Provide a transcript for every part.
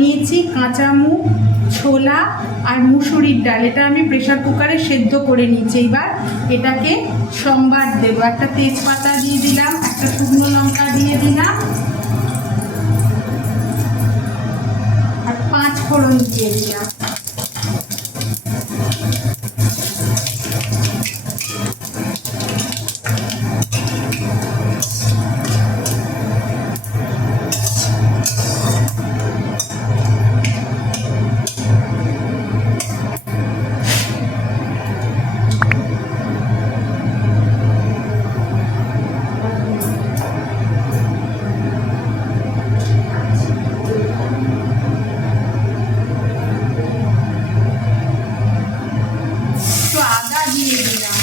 নিয়েছি, কাঁচা মুগ, ছোলা আর মুসুরির ডাল। এটা আমি প্রেশার কুকারে সেদ্ধ করে নিয়েছি। এবার এটাকে সম্বার দেবো। একটা তেজপাতা দিয়ে দিলাম, একটা শুকনো লঙ্কা দিয়ে দিলাম আর 5 ফোড়ন দিয়ে দিলাম। আদা দিয়ে দিলাম।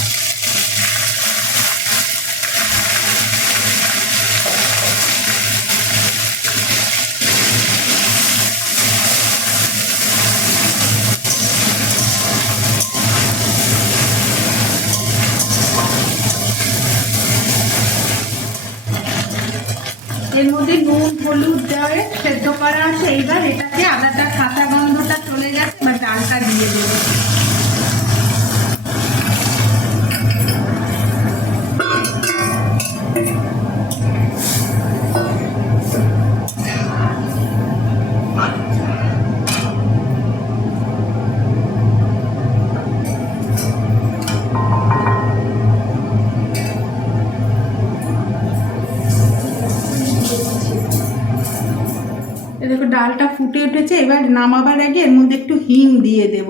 এর মধ্যে নুন হলুদ দেওয়া সেদ্ধ করা আছে। এইবার এটাকে আদাটা কাঁচা গন্ধটা চলে যাচ্ছে, এবার ডালটা দিয়ে দেবো। দেখো ডালটা ফুটে উঠেছে। এবার নামাবার আগে এর মধ্যে একটু হিং দিয়ে দেব।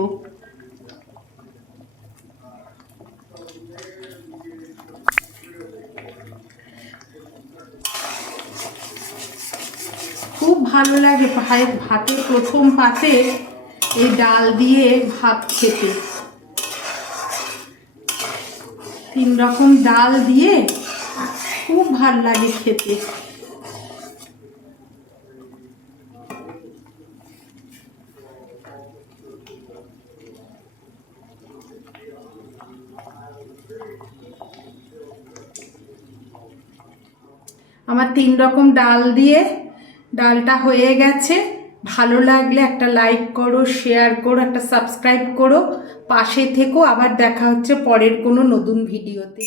খুব ভালো লাগে ভাতে প্রথম পাতে এই ডাল দিয়ে ভাত খেতে। 3 রকম ডাল দিয়ে খুব ভালো লাগে খেতে। আমার 3 রকম ডাল দিয়ে ডালটা হয়ে গেছে। ভালো লাগলে একটা লাইক করো, শেয়ার করো, একটা সাবস্ক্রাইব করো, পাশে থেকো। আবার দেখা হচ্ছে পরের কোনো নতুন ভিডিওতে।